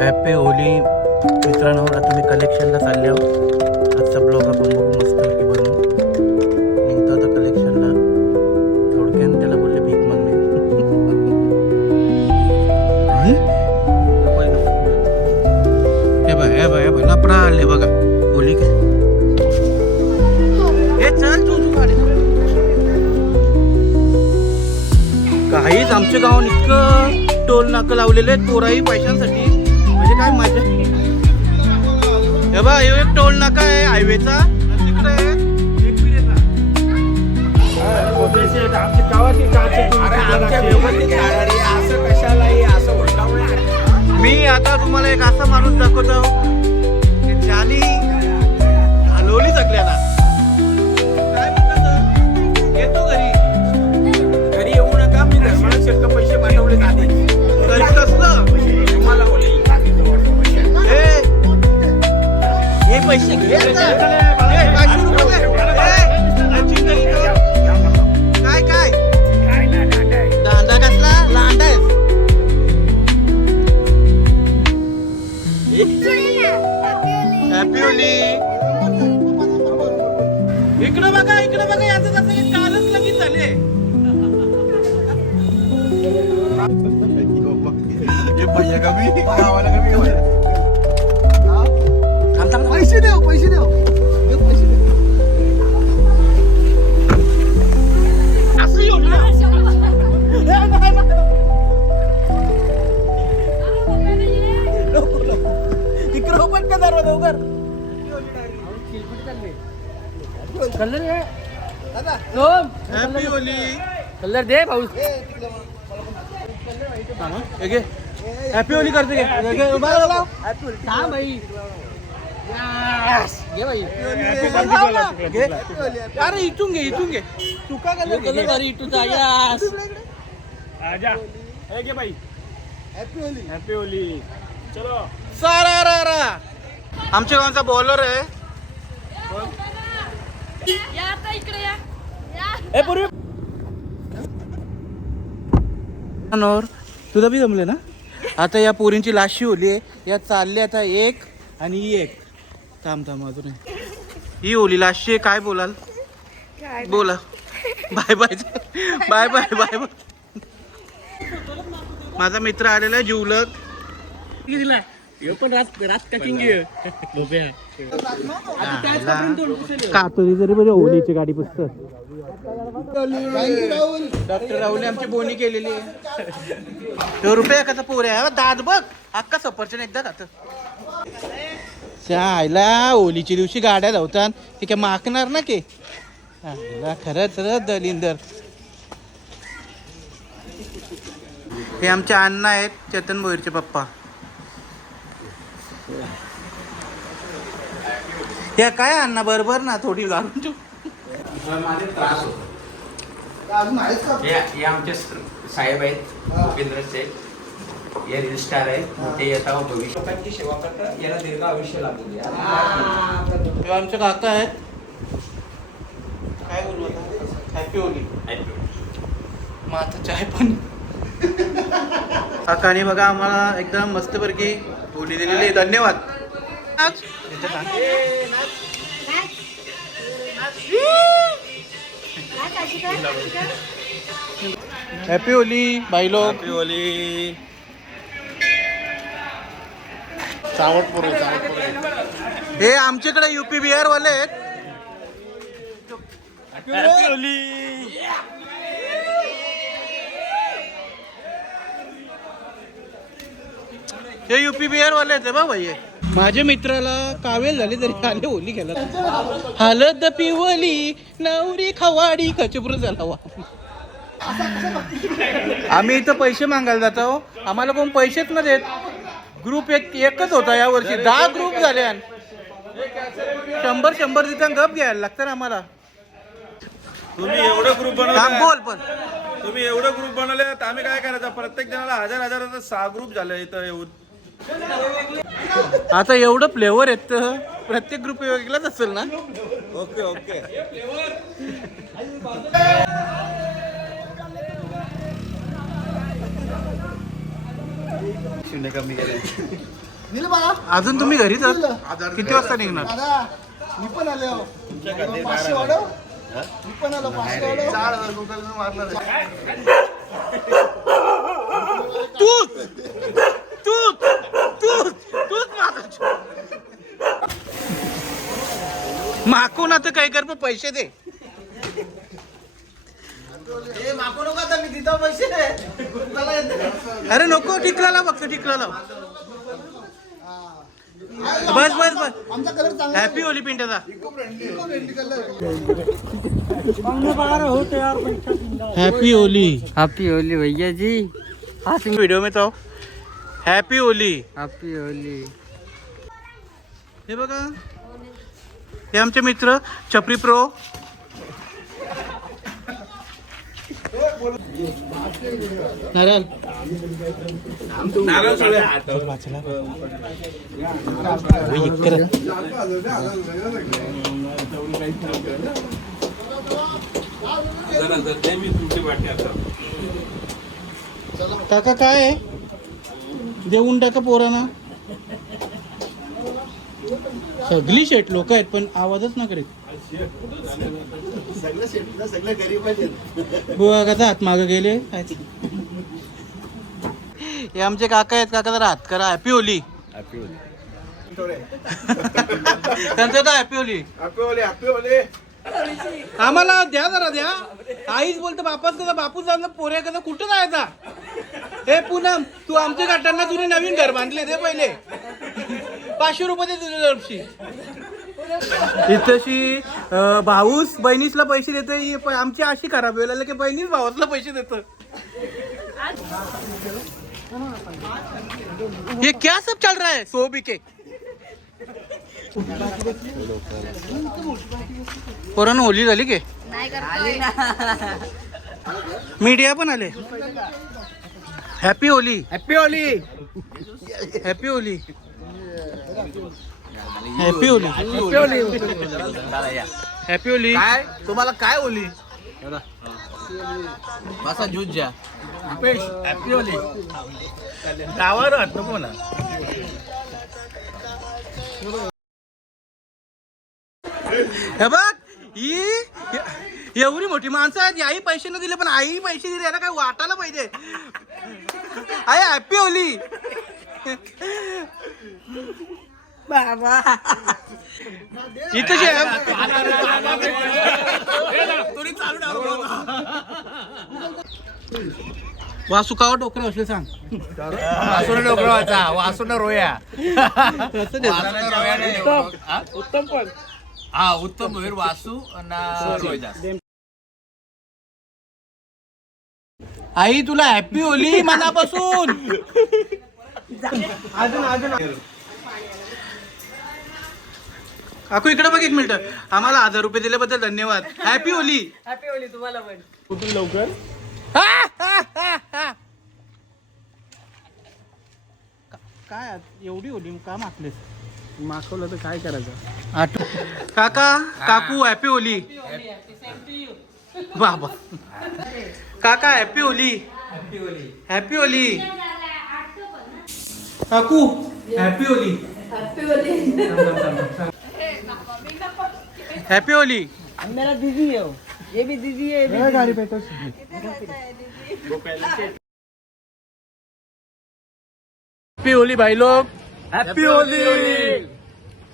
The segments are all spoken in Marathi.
हॅपी होली मित्रांनो. आता मी कलेक्शनला चालले आहो. आजचा ब्लॉग आपण बघू मस्त की बनवू. निघतो आता कलेक्शनला. थोडक्यानं त्याला बोलले भीक मागणे. हे बघ लपडा आले बघा होली काय. हे चल तू गाडी. काहीच आमच्या गावात इतकं टोल नाकं लावलेले आहेत पोराही पैशांसाठी. म्हणजे काय मजा. हे बघ हे एक टोल नाका आहे हायवेचा. तिकडे मी आता तुम्हाला एक असा माणूस दाखवतो की ज्याने हलवली सगळ्याला. काय म्हणतात येतो घरी येऊ नका. मी धर्माला शेतक पैसे पाठवले आधी. घरी कसलं तुम्हाला हे पैसे घे. काय दांडा कसला लांडा आहे. Happy Holy. इकडं बघा याचं जसं की कालच लगीन झाले. पैसे देऊ असं येऊ इकडं पण का जरा लवकर. Colour happy Holy. कलर दे भाऊ. हॅपी होली करते घे भाई. घे भाई. अरे इथून घे तू का कलर इटूचा यास. आजा हे घे भाई. Happy Holy. चलो सारा आमच्या गावचा बॉलर आहे. तुझा बी जमले ना. आता या पोरींची लाशी होली आहे. या चालले आता एक आणि ही एक. थांब अजून ही होली लाशी आहे. काय बोलाल बोला. Bye bye. माझा मित्र आलेला आहे जिवलग. दिला पण रात कटिंग कातोरी जरी बरे होलीची गाडी पुस्तक. डॉक्टर राहुल आमची बोनी केलेली आहे. रुपये एकाचा पोर आहे. दाद बघ अक्का सफरचंद एकदा खात. आयला होलीच्या दिवशी गाड्या धावतात. ते काय माकणार ना के. खरंच दलिंदर. हे आमचे अण्णा आहेत चेतन भोईरचे पप्पा. त्या काय अण्णा बरोबर ना थोडी घालून ठेव. माझे त्रास होतो. हे आमचे साहेब आहेत भूपेंद्र शेठ. हे रजिस्ट्रार आहे. ते येता भविष्याची सेवा करतात. याला दीर्घ आयुष्य लागू द्या. आमचे काका आहेत. काय बोलू हॅपी होली. मग आता चाय पण काकाने बघा आम्हाला एकदम मस्तपैकी होली दिलेली. धन्यवाद. हॅपी होली भाई लोग. Happy Holy. हे आमच्याकडे युपी बिहार वाले आहेत. Happy Holy. हे युपी बिहार वाले आहेत बा भाई. माझ्या मित्राला कावेल झाली तरी आले होली खेळत. हलद पिवली नवरी खवाडी खचपुर झाला वा. आम्ही इथं पैसे मागायला जातो. आम्हाला कोण पैसेच न देत. ग्रुप एकच होता या वर्षी. 10 ग्रुप झाले. 100 तिथं गप घ्यायला लागतं ना आम्हाला. तुम्ही एवढं ग्रुप बोल पण. तुम्ही एवढं ग्रुप बनवले तर आम्ही काय करायचं. प्रत्येक जणाला हजार 6 ग्रुप झाले इथं येऊन. आता एवढं फ्लेवर आहेत प्रत्येक ग्रुप वेगळाच असेल ना. ओके शून्य कमी केलं. दिलं बघा अजून तुम्ही घरीच आहात? किती वाजता निघणार? दादा मी पण आलो 500 वाढव मी पण आलो 500 वाढव 4,000 रुपयाला मारणार माकून आता काय कर, पैसे दे. मागू नका आता मी देतो पैसे अरे नको, टिकला लाव, फक्त टिकला लाव. बस बस बस. आमचा कलर चांगला हॅपी होली पिंट्याचा. हैप्पी होली. हैप्पी होली भैया जी. वीडियो में तो हैप्पी होली. Happy Holy. हे बघा, हे आमचे मित्र चपरी प्रो. नारळ काका काय आहे? देऊन टाका पोरांना. सगळी शेट लोक आहेत पण आवाजच ना करीत. सगळे गरीब आहेत बुवा कसा हात मागे गेले. हे आमचे काका आहेत. काका जरा हात करा. Happy Holy. त्यांचं तर हॅपी होली. आम्हाला द्या, जरा द्या. आईच बोलते बापाच कसा, बापूच जाणं पोऱ्या कसा, कुठं जायचा. हे पूनम, तू आमच्या गाठांना तुझे नवीन घर बांधले ते पहिले 500 रुपये दे तुझ्या दरशी. इथशी भाऊस बहिणीसला पैसे देते. आमची अशी खराब वेळ की बहिणीच भावासला पैसे देत. ये क्या सब चल रहा है सोबी के. पोरांनो होली झाली की मीडिया पण आले. Happy Holy. Happy Holy. Happy Holy. Happy Holy. Happy Holy. काय तुम्हाला काय होली बसा ज्यूस द्या. Happy Holy. गावावर नको ना. हे बघ, ही एवढी मोठी माणसं आहेत. आई पैसे न दिले पण आई पैसे दिले, याला काय वाटायला पाहिजे. आई हॅपी होली. बाबा इथं वासुकावा डोकरा असले सांग. वासुन डोकराचा वासुन रोया उत्तम पण. हा उत्तम भैर वासू आणि आई तुला हॅपी होली मनापासून. काकू इकडे बघ 1 मिनिट. आम्हाला 1000 रुपये दिल्याबद्दल धन्यवाद. Happy Holy. हैप्पी होली तुम्हाला पण. कुठून लवकर काय एवढी होली का मागलेस. माखवलं तर काय करायचं. काका काकू हॅपी होली. बाबा काका हॅपी होली. Happy Holy. काकू हॅपी होली. Happy Holy. मेरा दीदी है वो. ये भी दीदी है. गाड़ी पे तो हॅपी होली भाई लोग. Happy Holy.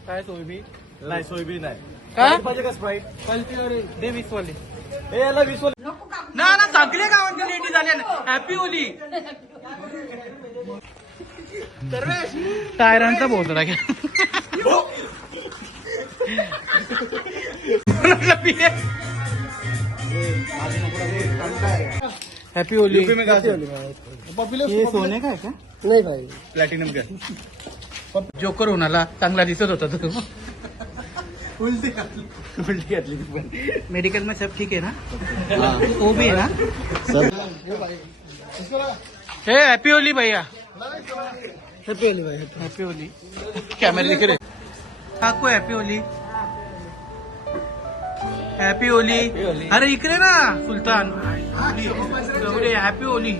काय सोयबी नाही सोयबी नाही काय पाहिजे का स्प्राईट दे 20 वाले. हे याला 20 ना ना सगळे गावांच्या लेडी झाल्या ना. Happy Holy. टायरांचा बोलतो घ्या. Happy Holy. हे सोने काय का नहीं भाई. प्लॅटिनम का जोकर होणाला चांगला दिसत होता तो. उलटी घातली मेडिकल में सब ठीक है ना. वो भी है ना. हे हॅपी होली भैया. हैप्पी होली भाई. Happy Holy. कॅमेरा दिखे रे. काकू हॅपी होली. Happy Holy. अरे इकडे ना सुलतान. Happy Holy.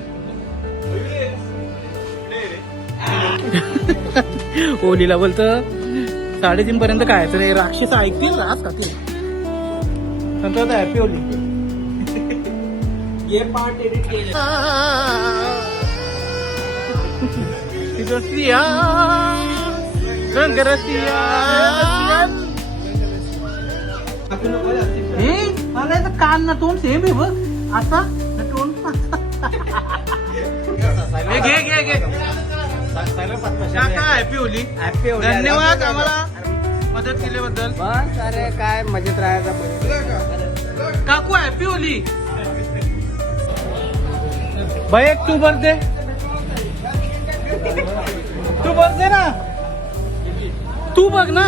ओलीला बोलतं 3:30 पर्यंत काय तर राक्षस ऐकतील रास खातील. नंतर आता हॅपी ओली. ये पार्ट एडिट केलं. रसिया रंग रसिया. मला याचं कान ना तोंड सेम आहे बघ. आता ना तोंड घे घे घे. काका हॅपी होली. Happy Holy. धन्यवाद आम्हाला मदत केल्याबद्दल. बस अरे काय मजेत राहायचा काकू हॅपी होली. भाई एक तू भर दे. तू बघ दे ना. तू बघ ना.